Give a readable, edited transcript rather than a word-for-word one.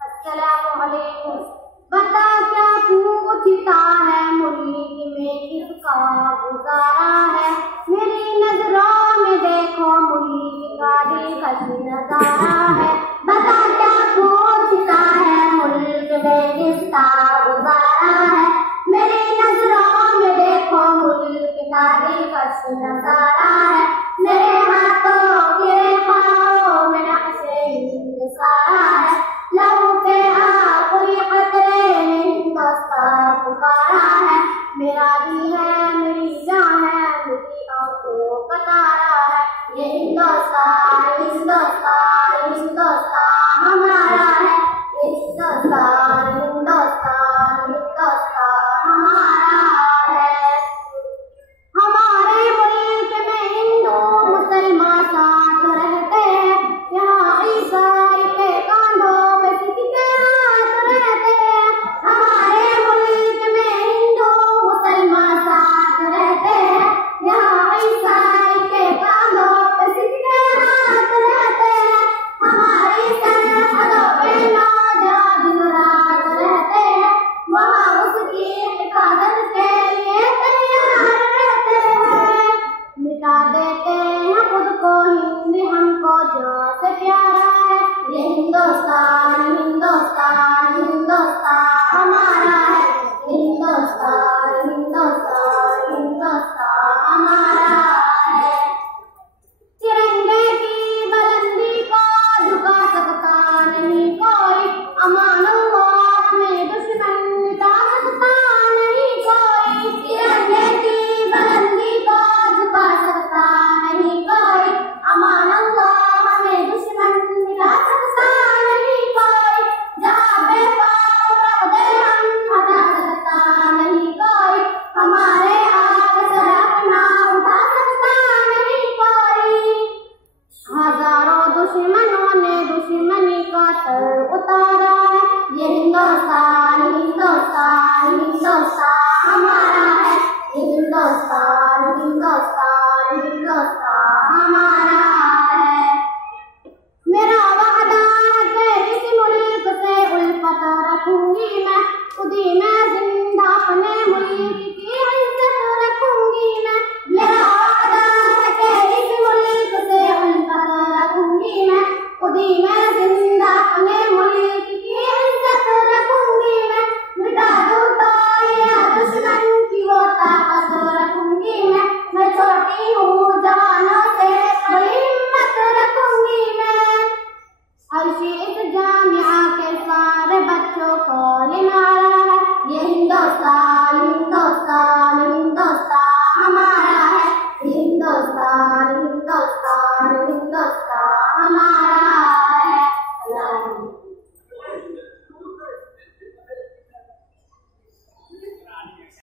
अस्सलामुअलैकुम। बता क्या पूछता है मुल्क में किसका गुजारा है, मेरी नजरों में देखो मुल्क का दिलकश नजारा है। बता क्या पूछता है मुल्क में किसका गुजारा है, मेरी नजरों में देखो मुल्क का दिलकश नजारा है। मेरे हाथों के पाँव में नक्शे हिंद सारा है, लहू पे आखिरी कतरे हिंदुस्तान पुकारा है। मेरा दिल है मेरी जान है मेरी आंखों का तारा है, ये हिंदुस्तान हिंदुस्तान हिंदुस्तान हमारा है। ये हिंदुस्तान हिंदुस्तान हिंदुस्तान हमारा है। हमारे मुल्क में हिंदू मुसलमान साथ रहते हैं, यहाँ ईसाई के कांधों पे सिख के हाथ रहते हैं। हमारे मुल्क में हिंदू मुसलमान साथ रहते हैं, यहाँ ईसाई के कांधों पे सिख के हाथ रहते हैं। हमारी सरहदों पे नौजवान दिन रात रहते हैं, वहाँ उसकी हिफाजत के लिए तैयार रहते हैं। मिटा देते हैं खुद को हिंद हमको जो से प्यारा है, ये हिंदुस्तान हिंदुस्तान हिंदुस्तान हमारा है। हिंदुस्तान हिंदुस्तान हिंदुस्तान हमारा है। तिरंगे की बुलंदी को झुका सकता नहीं कोई, अमानुल्लाह में दुश्मन मिटा सकता नहीं कोई। तिरंगे की बुलंदी को झुका सकता नहीं कोई, अमानुल्लाह में दुश्मन मिटा सकता नहीं कोई। जहाँ बेपाव रख दे हम हटा सकता नहीं कोई, हमारे आग से अपना उठा सकता नहीं कोई। हजारों दुश्मनों ने दुश्मनी का सर उतारा है, ये हिंदुस्तान हिंदुस्तान हिंदुस्तान हमारा है। ये हिंदुस्तान हिंदुस्तान हिंदुस्तान हमारा है। मेरा वादा है कि इस मुल्क से उल्फत रखूंगी मैं, खुदी मैं जिंदा अपने मुल्क की इज्जत रखूंगी मैं। मेरा वादा है कि इस मुल्क से उल्फत रखूंगी मैं, खुदी मैं जिंदा अपने मुल्क की इज्जत रखूंगी मैं। मिटा दूं तो ये दुश्मन की वो ताकत रखूंगी मैं छोटी हूँ जवानों से बड़ी हिम्मत रखूंगी मैं। हर्षित जामिया के सारे बच्चों को निनारा है, ये हिंदुस्तान हिंदुस्तान हिंदुस्तान हमारा है। हिंदुस्तान हिंदुस्तान हिंदुस्तान हमारा